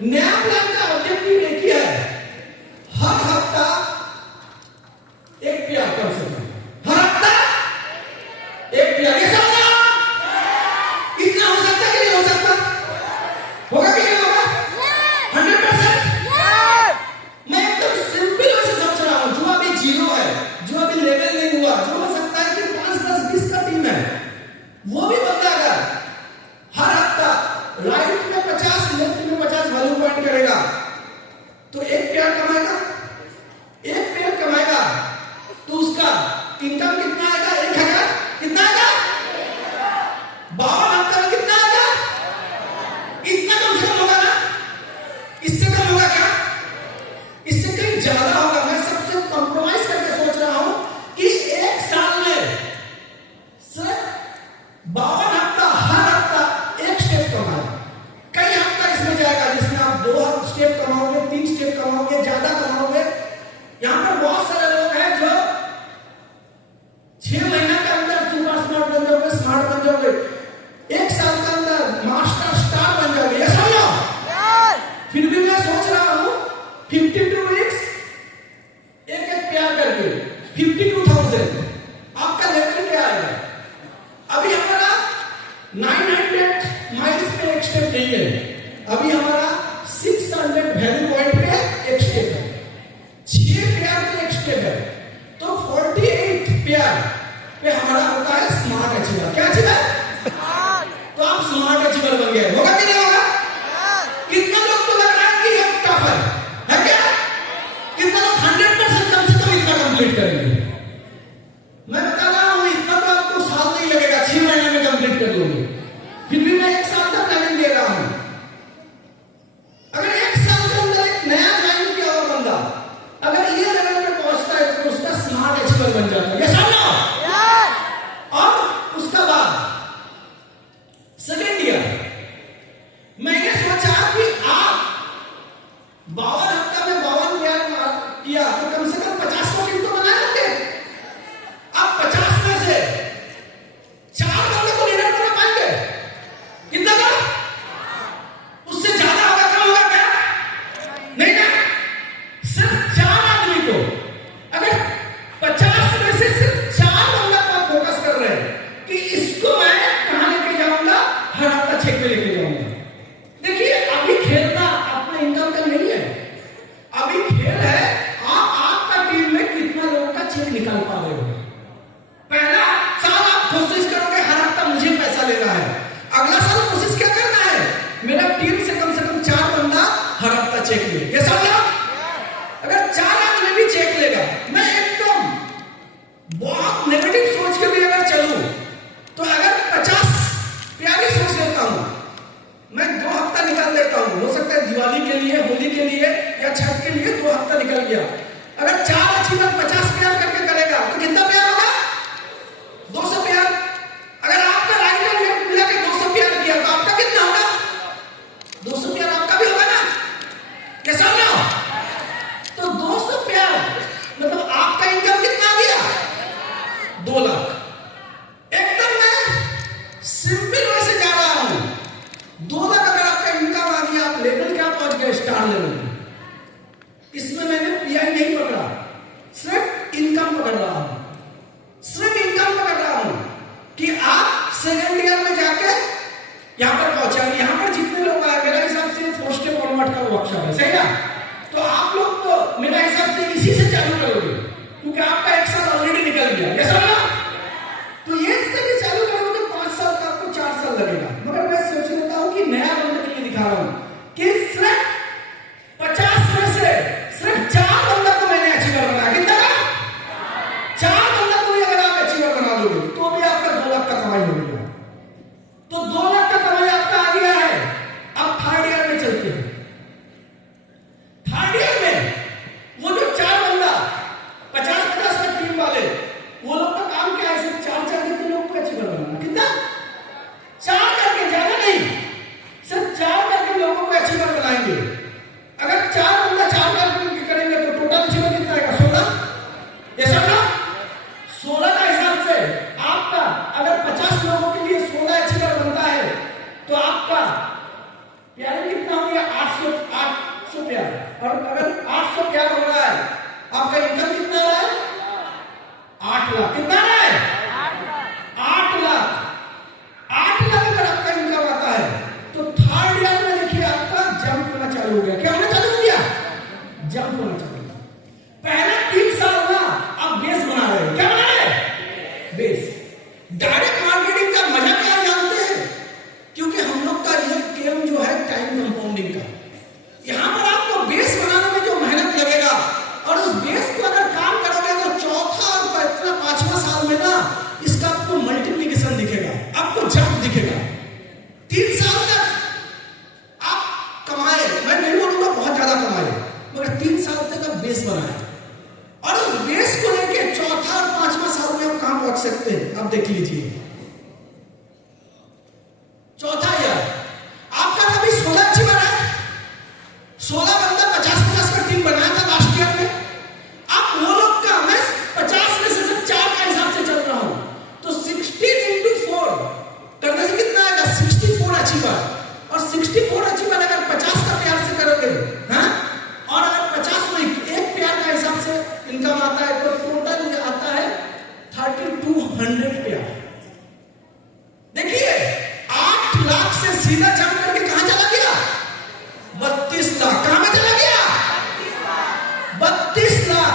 नया प्लान का ऑब्जेक्टिव एक ही है, हर हफ्ता एक प्यार कर सकते हैं, हर हफ्ता एक प्यार। ये सब इतना हो सकता है कि नहीं हो सकता? होगा कि नहीं होगा? 100%। मैं एकदम सिंपल वैसे सोच रहा हूं, जो अभी जीरो है, जो अभी लेवल नहीं हुआ, जो हो सकता है कि 5, 10, 20 का टीम है, वो भी बंदा अगर हर हफ्ता राइट में 50, लेफ्ट में 50 वैल्यू पॉइंट करेगा तो एक प्यार कमाएगा, एक प्यार कमाएगा तो उसका इनकम कितना आएगा? 1000। कितना आएगा? 52 हफ्ता में कितना आएगा? इतना कम से कम होगा ना? इससे कम होगा क्या? इससे कहीं ज्यादा होगा। मैं सबसे कॉम्प्रोमाइज करके सोच रहा हूं कि एक साल में सिर्फ 52 हफ्ता, हर हफ्ता एक स्टेप कमाए। कई हफ्ता इसमें जाएगा जिसमें आप 2 स्टेप कमाओगे, 3 स्टेप कमाओगे, ज्यादा कमाओगे। यहां पर बहुत सारे लोग हैं जो 6 महीने के अंदर सुपर स्मार्ट बन जाओगे, स्मार्ट बन जाओगे, 1 साल के अंदर मास्टर स्टार बन जाओगे। ये समझो। फिर भी मैं सोच रहा हूं 52 वीक्स एक एक प्यार करके 52,000 आपका लेवल क्या आएगा? अभी हमारा 900 माइल्स पे एक स्टेप नहीं है, अभी हमारा 600 वैल्यू पॉइंट पे एक स्टेप है, 6 प्यार पे एक स्टेप है, तो 48 प्यार पे हमारा होता है स्मार्ट अचीवर। क्या अचीवर? तो आप स्मार्ट अचीवर बन गए। होगा कि नहीं होगा? कितना लोग तो लग रहा है कि ये टफ है क्या? कितना लोग 100% कम से कम इतना कंप्लीट करेंगे? मैं बता रहा हूं इतना तो आपको साल नहीं लगेगा, 6 महीने में कंप्लीट कर लोगे। फिर भी मैं 1 साल का प्लानिंग दे रहा हूं। अगर 1 साल के अंदर एक नया ज्वाइन किया हुआ बंदा अगर ये लेवल पे पहुंचता है तो उसका स्मार्ट अचीवर बन जाता है। ये समझो। और उसका बाद सेकेंड ईयर मैंने सोचा कि आप 52 हफ्ता में 52 प्यार किया तो कम से कम 50 को टीम तो बना लोगे। आप 50 में से 4 बंदे को लीडर बना पाएंगे? कितना का? उससे ज्यादा होगा, कम होगा क्या? नहीं ना। सिर्फ 4 आदमी को, अगर 50 में से सिर्फ 4 बंदा को फोकस कर रहे हैं कि इसको मैं कहां लेके जाऊंगा, हर हफ्ता चेक पे लेके जाऊंगा। देखिए अभी खेलना अपना इनकम का नहीं है, अभी खेल है आपका टीम में कितना लोगों का चेक निकाल पा रहे हो। पहला साल आप कोशिश करोगे हर हफ्ता मुझे पैसा लेना है, अगला साल कोशिश क्या करना है? मेरा टीम से कम 4 बंदा हर हफ्ता चेक ले। ये समझो। अगर 4 आदमी भी चेक लेगा, मैं एकदम बहुत नेगेटिव सोच के भी अगर चलूं तो अगर 50 प्यारी सोच लेता हूं, मैं 2 हफ्ता निकाल लेता हूं। हो सकता है दिवाली के लिए, होली के लिए या छठ के लिए 2 हफ्ता निकल गया। अगर 4 अचीवर 50 प्यार करके करेगा तो कितना प्यार होगा? 200 प्यार। अगर आपका राइट और लेफ्ट मिला के 200 प्यार किया तो आपका कितना होगा? 200 प्यार आपका भी होगा ना? कैसा होगा? तो 200 प्यार मतलब आपका इनकम कितना आ गया? 2 लाख। एकदम मैं सिंपल वैसे जा रहा हूं। 2 लाख अगर आपका इनकम आ गया, आप लेवल क्या पहुंच गए? Star level. इसमें मैंने पीआई नहीं पकड़ा, सिर्फ इनकम पकड़ रहा हूं, सिर्फ इनकम पकड़ रहा हूं कि आप सेकेंड ईयर में जाके यहां पर पहुंचाएंगे। यहां पर जितने लोग आए मेरे हिसाब से 4 स्टेप कन्वर्ट का वर्कशॉप है, सही ना? तो आप लोग तो मेरे हिसाब से इसी से चालू करोगे क्योंकि आपका 1 साल ऑलरेडी निकल गया। ये समझ लो। तो ये से भी चालू करोगे तो 5 साल का आपको 4 साल लगेगा। मगर मैं सोच लेता हूं कि नया बंदे के लिए दिखा रहा हूं कि सिर्फ 50 में से सिर्फ 4 बंदा को मैंने अचीवर बनाया। कितना का? 4 बंदा को भी अगर आप अचीवर बना दोगे तो भी आपका 2 लाख का कमाई हो गया। तो 2 लाख का कमाई आपका आ गया है। अब 3rd ईयर में चलते हैं। और अगर 800 प्यार हो रहा है, आपका इनकम कितना रहा है? 8 लाख। कितना रहा है? 8 लाख। 8 लाख अगर आपका इनकम आता है तो थर्ड ईयर में देखिए आपका जंप होना चालू हो गया। क्या होना चालू हो गया? जंप होना चालू हो गया। पहले 3 साल ना आप बेस बना रहे हैं। क्या बना रहे हैं? बेस। डायरेक्ट मार्केटिंग का मजा क्या जानते हैं? क्योंकि हम लोग का ये गेम जो है टाइम कंपाउंडिंग का, यहां पर आपको बेस बनाने में जो मेहनत लगेगा और उस बेस को अगर काम करोगे तो चौथा और पांचवा साल में ना इसका आपको मल्टीप्लिकेशन दिखेगा, आपको जंप दिखेगा। 3 साल तक आप कमाए, मैं नहीं बोलूंगा बहुत ज्यादा कमाए, मगर 3 साल तक आप बेस बनाए और उस बेस को लेके चौथा और पांचवा साल में आप कहां पहुंच सकते हैं आप देख लीजिए। चौथा ईयर आपका अभी 16 अचीवर है। 16 बंदा 50-50 का टीम बनाया था लास्ट ईयर में। आप वो लोग का, मैं 50 में से सिर्फ 4 का हिसाब से चल रहा हूं, तो 16 into 4 करने से कितना आएगा? 64 अचीवर। और 64 अचीवर अगर 50 का प्यार से करोगे, हाँ, और अगर 50 में एक प्यार का हिसाब से इनकम आता है तो टोटल आता है 3200 प्यार। देखिए 8 लाख से सीधा जंप करके कहां चला गया? 32 लाख। कहां में चला गया? 32 लाख।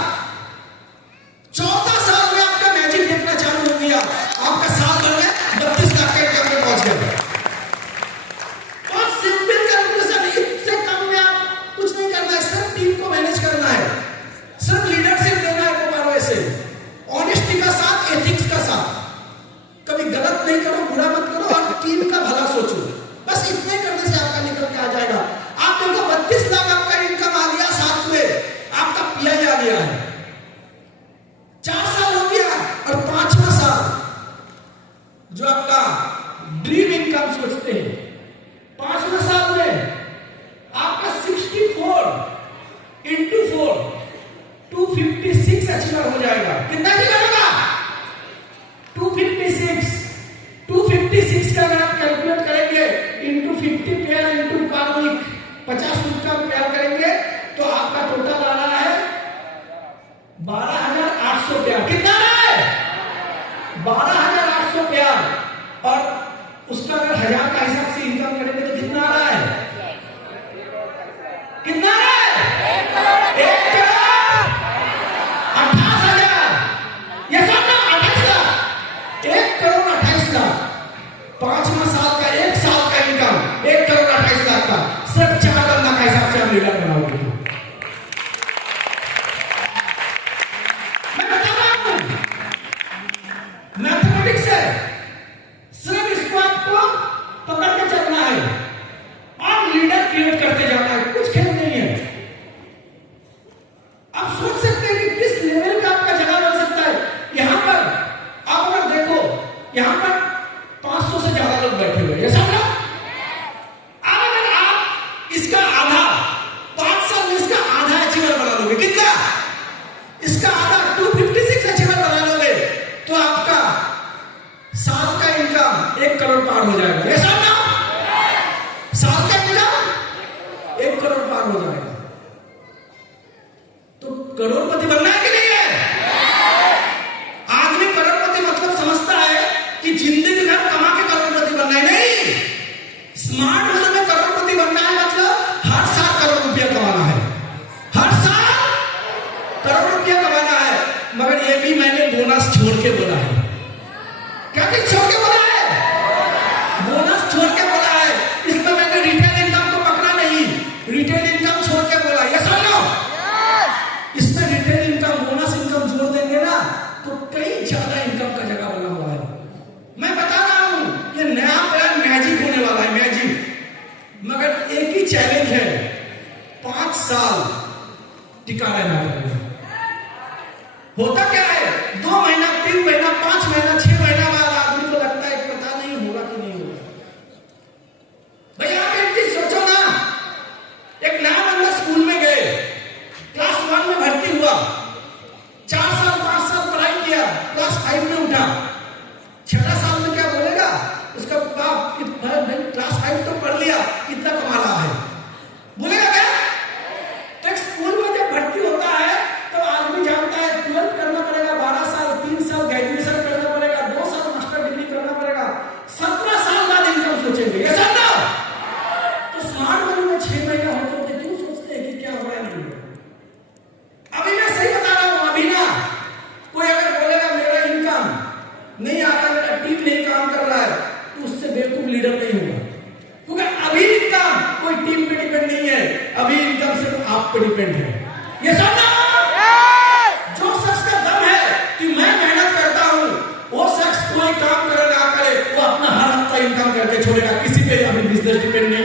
14 साल में आपका मैजिक देखना चालू हो गया। आपका साल भर में 32 लाख का इनकम में पहुंच गया। बहुत सिंपल कैलकुलेशन। इससे कम में आप कुछ नहीं करना है, सिर्फ टीम को मैनेज करना है, सिर्फ लीडरशिप देना है को से, ऑनेस्टी का साथ, एथिक्स का साथ। कभी गलत नहीं करो, बुरा मत करो और टीम का भला सोचो। बस इतने करने से आपका निकल के आ जाएगा। आप देखो 32 लाख आपका इनकम आ गया, साथ में आपका पीआई आ गया है। 4 साल हो गया और 5वां साल जो आपका ड्रीम इनकम सोचते हैं, 5वां साल में आपका 64 into 4 256 अचीवर हो जाएगा। कितना अचीवर होगा? 256। 256 का अगर आप कैलकुलेट करेंगे into 50 pair into per week 50 week का पेयर करेंगे तो आपका टोटल आ रहा है 12,800 पेयर। कितना है? 12,800 पेयर। और उसका अगर 1000 का हिसाब से इनकम करेंगे तो कितना आ रहा है? कितना आ रहा है? 1 करोड़ 28,000। ये सब ना 28 लाख। 1 करोड़ 28 लाख। 5वां साल का 1 साल का इनकम 1 करोड़ 28 लाख का, सिर्फ 4 बंदा का हिसाब से आप लीडर बनाओगे। मैं बता रहा हूं मैथमेटिक्स है, सिर्फ इसको आपको पकड़ के चलना है और लीडर क्रिएट करते जाना है, कुछ खेल नहीं है। आप सोच सकते हैं कि किस लेवल का आपका जगह बन सकता है। यहां पर आप अगर देखो, यहां पर 500 से ज्यादा लोग बैठे हुए हैं, समझो। अगर आप इसका आधा 5 साल में इसका आधा अचीवर बना लोगे, कितना? इसका आधा 256 अचीवर बना लोगे तो आपका साल का इनकम 1 करोड़ पार हो जाएगा। ये समझो, साल का इनकम 1 करोड़ पार हो जाएगा। तो करोड़पति बनना है कि नहीं है? आदमी करोड़पति मतलब समझता है कि जिंदगी भर कमा के करोड़पति बनना है। नहीं, स्मार्ट होने में करोड़पति बनना है मतलब हर साल करोड़ रुपया कमाना है, हर साल करोड़ रुपया कमाना है। मगर ये भी मैंने बोनस छोड़ के बोला है। क्या चीज छोड़ के बोला है? बोनस छोड़ के बोला है। इसमें मैंने रिटेल इनकम को पकड़ा नहीं, रिटेल इनकम छोड़ के बोला। ये समझ लो, इसमें रिटेल इनकम बोनस इनकम जोड़ देंगे ना तो कई ज्यादा इनकम का जगह बना हुआ है। मैं बता रहा हूं ये नया प्लान मैजिक होने वाला है, मैजिक। मगर एक ही चैलेंज है, 5 साल टिका रहना पड़ेगा। होता क्या है, 2 महीना 3 महीना 5 महीना 6 महीना बाद आदमी को लगता है पता नहीं होगा कि नहीं होगा। भैया आप एक चीज सोचो ना, एक नया बंदा स्कूल में गए, क्लास 1 में भर्ती हुआ, 4 साल 5 साल पढ़ाई किया, क्लास 5 में उठा, 6 साल में क्या बोलेगा उसका बाप कि भाई क्लास 5 तो पढ़ लिया, कितना कमा रहा है, बोलेगा क्या? तो एक छोड़ेगा, किसी पे अभी बिजनेस डिपेंड नहीं